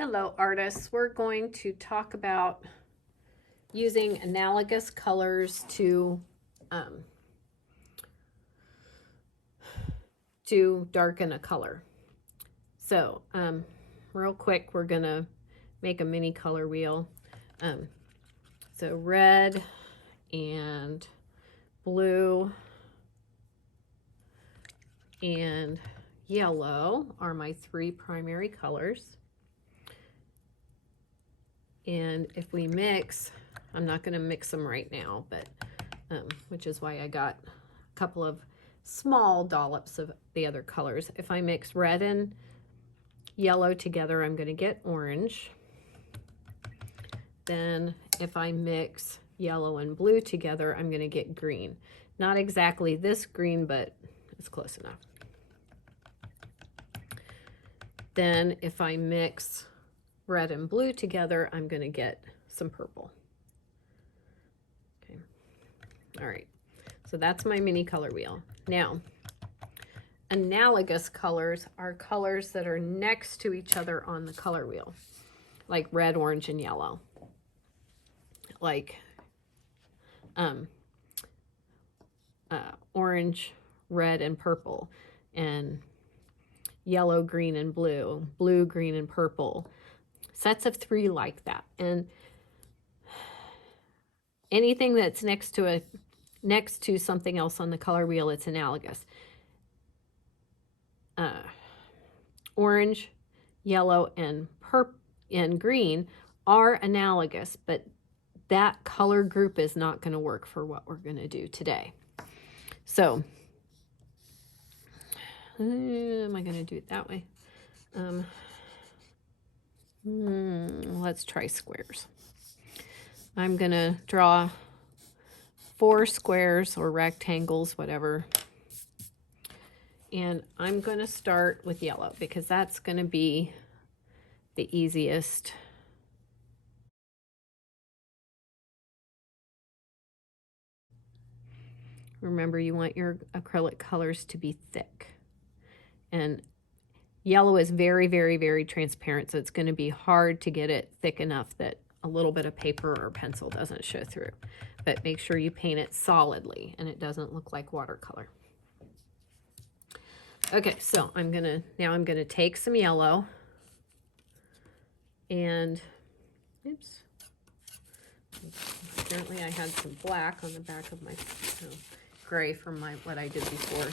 Hello artists, we're going to talk about using analogous colors to darken a color. So real quick, we're gonna make a mini color wheel. So red and blue and yellow are my three primary colors. And if we mix, I'm not going to mix them right now, but which is why I got a couple of small dollops of the other colors. If I mix red and yellow together, I'm going to get orange. Then if I mix yellow and blue together, I'm going to get green. Not exactly this green, but it's close enough. Then if I mix red and blue together, I'm going to get some purple. Okay. All right. So that's my mini color wheel. Now, analogous colors are colors that are next to each other on the color wheel, like red, orange, and yellow. Like orange, red, and purple, and yellow, green, and blue, blue, green, and purple. Sets of three like that. And anything that's next to something else on the color wheel, it's analogous. Orange, yellow, and green are analogous, but that color group is not going to work for what we're going to do today. So, am I going to do it that way? Let's try squares. I'm going to draw 4 squares or rectangles, whatever. And I'm going to start with yellow because that's going to be the easiest. Remember, you want your acrylic colors to be thick. And yellow is very, very, very transparent, so it's going to be hard to get it thick enough that a little bit of paper or pencil doesn't show through. But make sure you paint it solidly and it doesn't look like watercolor. Okay, so I'm gonna take some yellow and oops. Apparently I had some black on the back of my gray from what I did before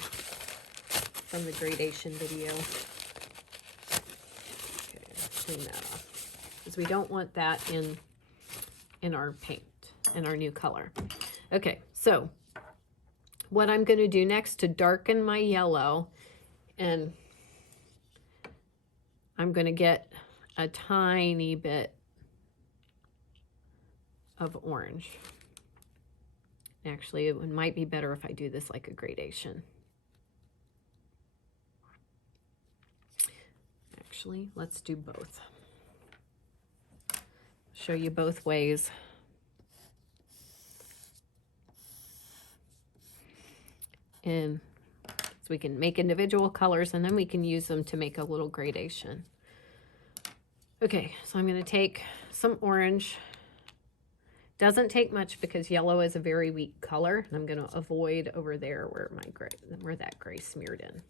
from the gradation video. Okay, clean that off because we don't want that in our paint, in our new color. Okay, so what I'm going to do next to darken my yellow, and I'm going to get a tiny bit of orange. Actually, it might be better if I do this like a gradation. Actually, let's do both. Show you both ways. And so we can make individual colors and then we can use them to make a little gradation. Okay, so I'm going to take some orange. Doesn't take much because yellow is a very weak color. I'm going to avoid over there where that gray smeared in.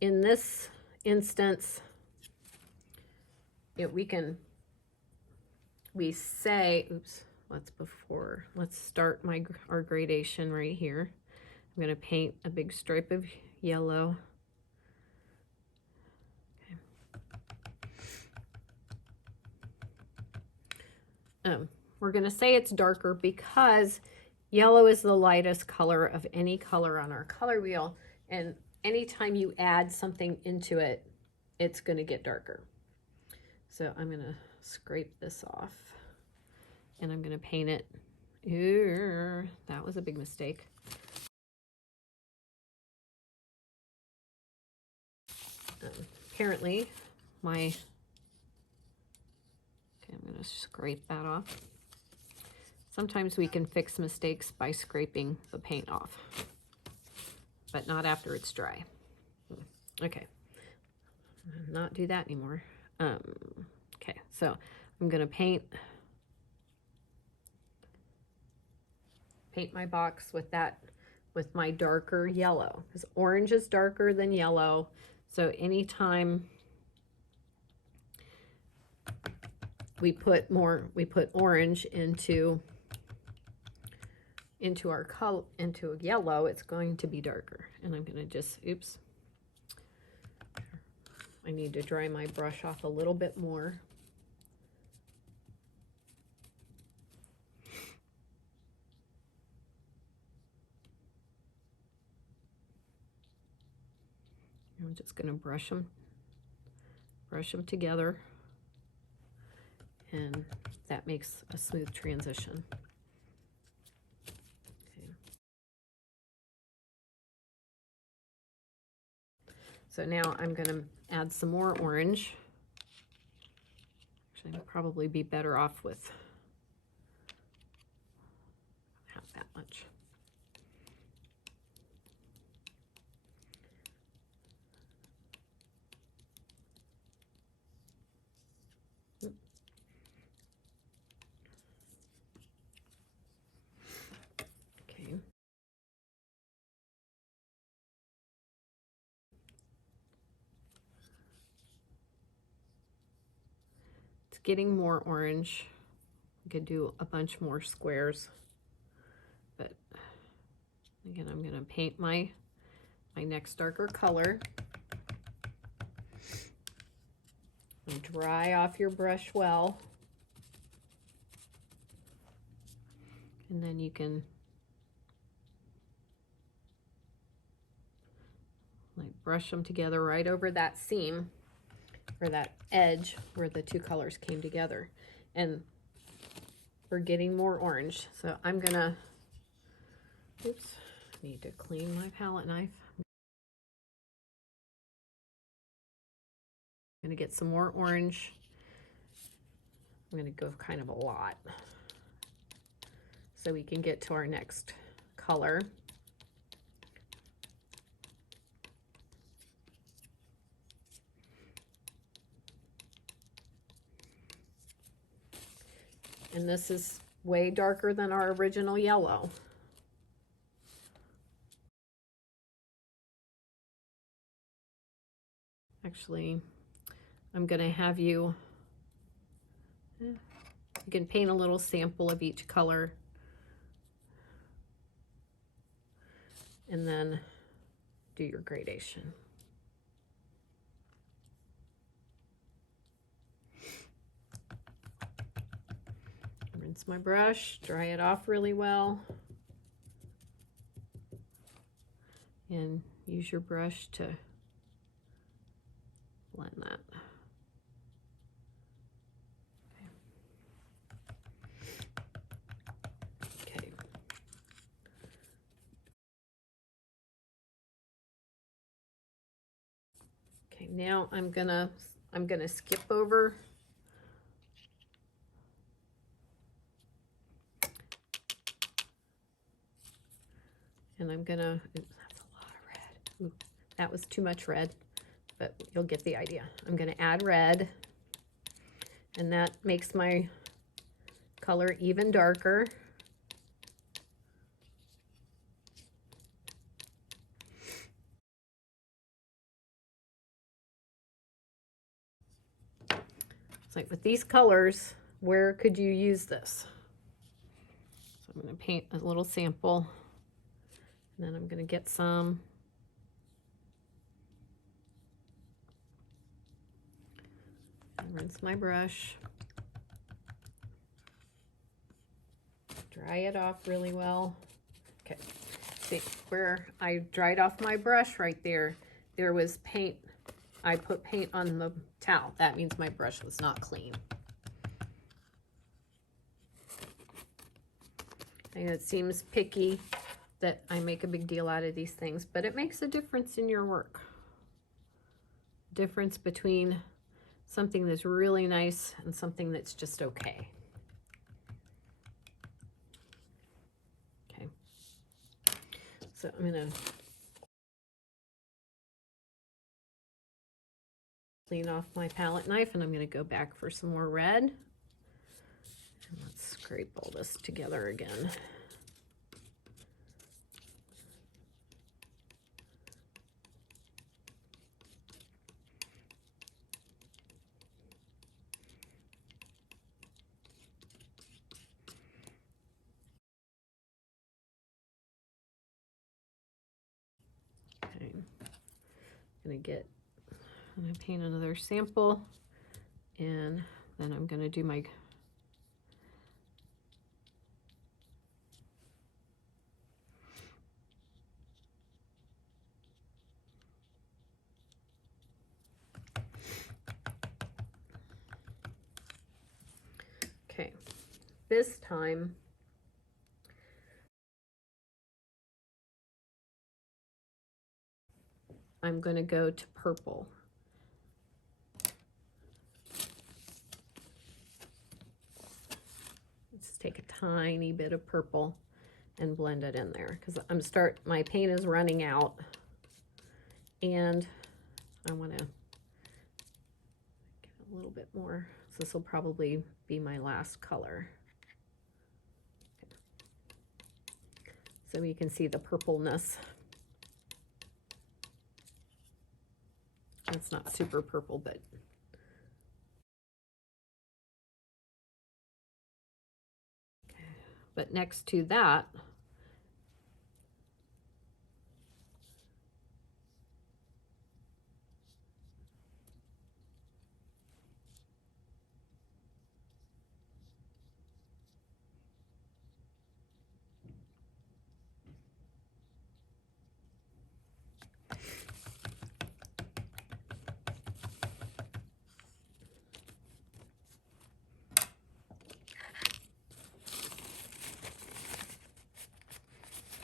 In this instance, let's start our gradation right here. I'm going to paint a big stripe of yellow. Okay. We're going to say it's darker because yellow is the lightest color of any color on our color wheel, and anytime you add something into it, it's going to get darker. So I'm going to scrape this off and I'm going to paint it. Ooh, that was a big mistake. Apparently okay, I'm going to scrape that off. Sometimes we can fix mistakes by scraping the paint off, but not after it's dry. Okay, not do that anymore. Okay, so I'm gonna paint my box with my darker yellow, because orange is darker than yellow. So anytime we put orange into our color, into yellow, it's going to be darker. And I'm gonna just, oops, I need to dry my brush off a little bit more. I'm just gonna brush them together, and that makes a smooth transition. Okay. So now I'm gonna add some more orange. Actually, I'd probably be better off with half that much. Okay. It's getting more orange. We could do a bunch more squares, but again, I'm gonna paint my next darker color. And dry off your brush well. And then you can like brush them together right over that seam, or that edge where the two colors came together. And we're getting more orange. So I'm gonna, oops, need to clean my palette knife. I'm gonna get some more orange. I'm gonna go kind of a lot so we can get to our next color. And this is way darker than our original yellow. Actually, I'm gonna have you, you can paint a little sample of each color and then do your gradation. Rinse my brush, dry it off really well, and use your brush to blend that. Okay. Okay, now I'm gonna skip over and I'm gonna, oops, that's a lot of red. Ooh, that was too much red, but you'll get the idea. I'm gonna add red, and that makes my color even darker. It's like with these colors, where could you use this? So I'm gonna paint a little sample, and then I'm gonna get some. Rinse my brush. Dry it off really well. Okay, see where I dried off my brush right there, there was paint. I put paint on the towel. That means my brush was not clean. And it seems picky that I make a big deal out of these things, but it makes a difference in your work. Difference between something that's really nice and something that's just okay. So I'm going to clean off my palette knife, and I'm going to go back for some more red. And let's scrape all this together again. Okay, I'm going to paint another sample, and then I'm going to do my okay, this time I'm going to go to purple. Let's take a tiny bit of purple and blend it in there, because my paint is running out, and I want to get a little bit more. So this will probably be my last color. Okay. So you can see the purpleness. It's not super purple, but next to that,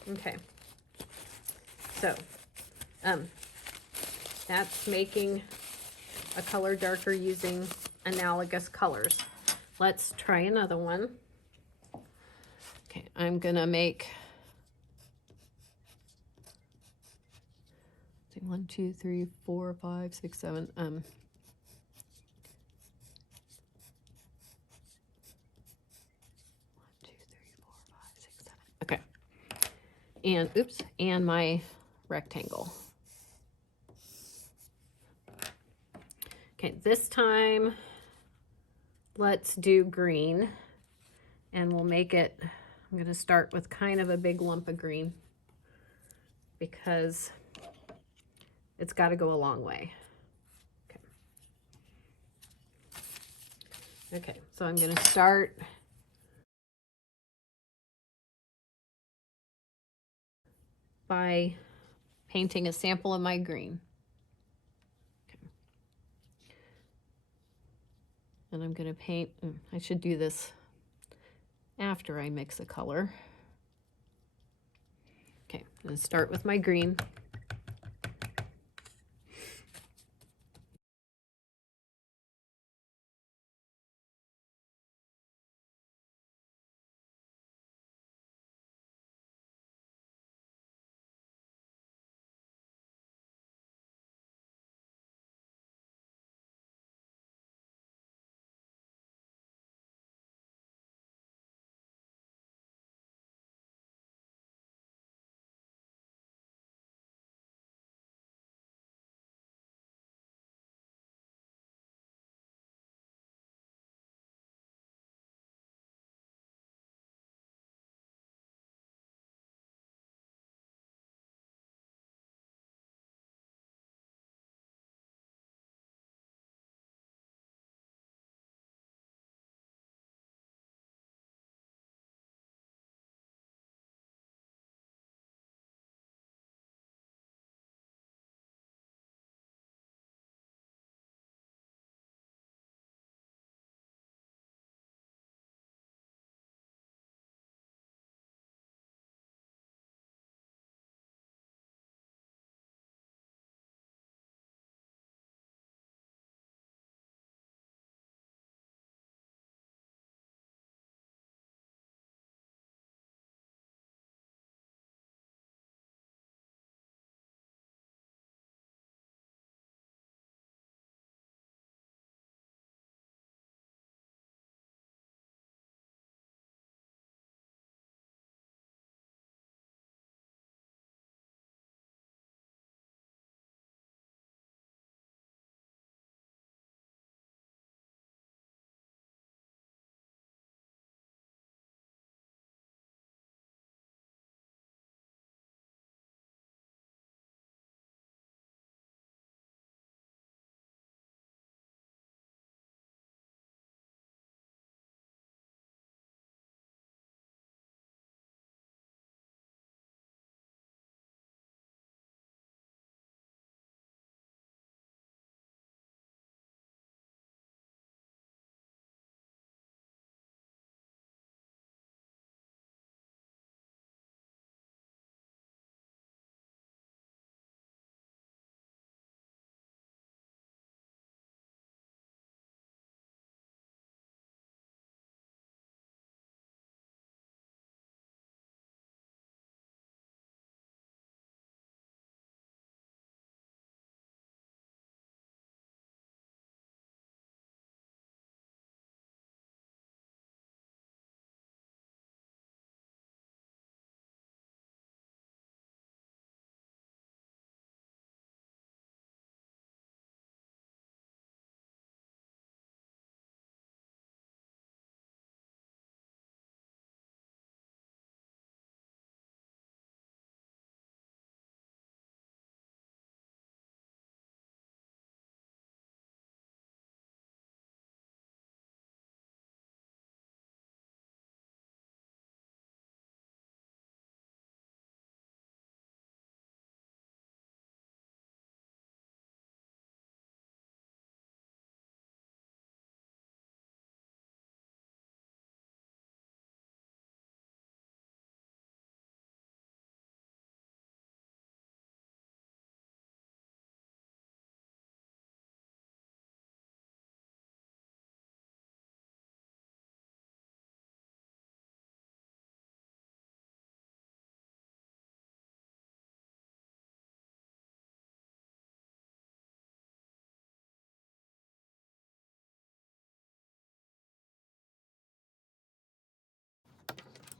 okay, so that's making a color darker using analogous colors. Let's try another one. Okay, I'm gonna make 1, 2, 3, 4, 5, 6, 7. 1, 2, 3, 4, 5, 6, 7. Okay, and oops, and my rectangle. Okay, this time let's do green, and we'll make it, I'm going to start with kind of a big lump of green because it's got to go a long way. Okay. Okay, so I'm going to start by painting a sample of my green. Okay. And I'm going to paint, I should do this after I mix a color. Okay, I'm going to start with my green.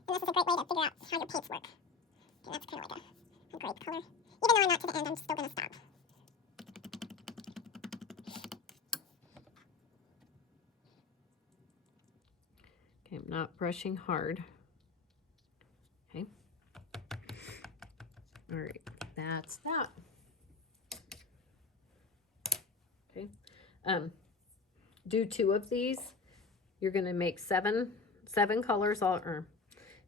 And this is a great way to figure out how your paints work. Okay, that's kind of like a great color. Even though I'm not to the end, I'm still going to stop. Okay, I'm not brushing hard. Okay. All right, that's that. Okay. Do 2 of these. You're going to make seven colors all, or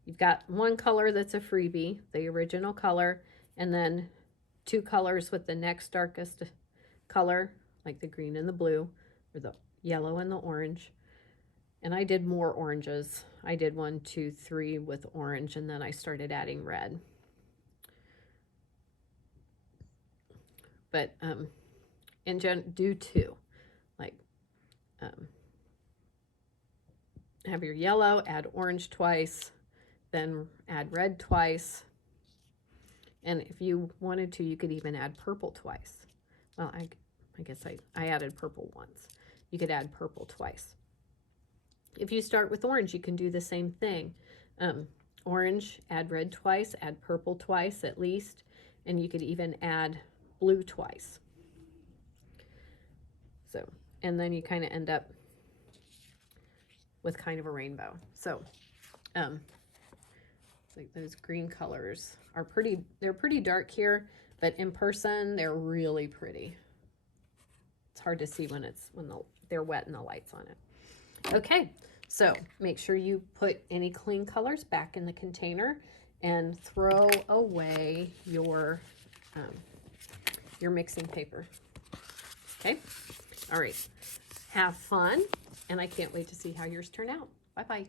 you've got 1 color that's a freebie, the original color, and then 2 colors with the next darkest color, like the green and the blue, or the yellow and the orange. And I did more oranges. I did 1, 2, 3 with orange, and then I started adding red. But do 2. Like have your yellow, add orange twice, then add red twice. And if you wanted to, you could even add purple twice. Well, I guess I added purple once. You could add purple twice. If you start with orange, you can do the same thing. Orange, add red twice, add purple twice at least, and you could even add blue twice. So, and then you kind of end up with kind of a rainbow. So, like those green colors are pretty, they're pretty dark here, but in person, they're really pretty. It's hard to see when they're wet and the light's on it. Okay, so make sure you put any clean colors back in the container and throw away your mixing paper. Okay, all right, have fun, and I can't wait to see how yours turn out. Bye-bye.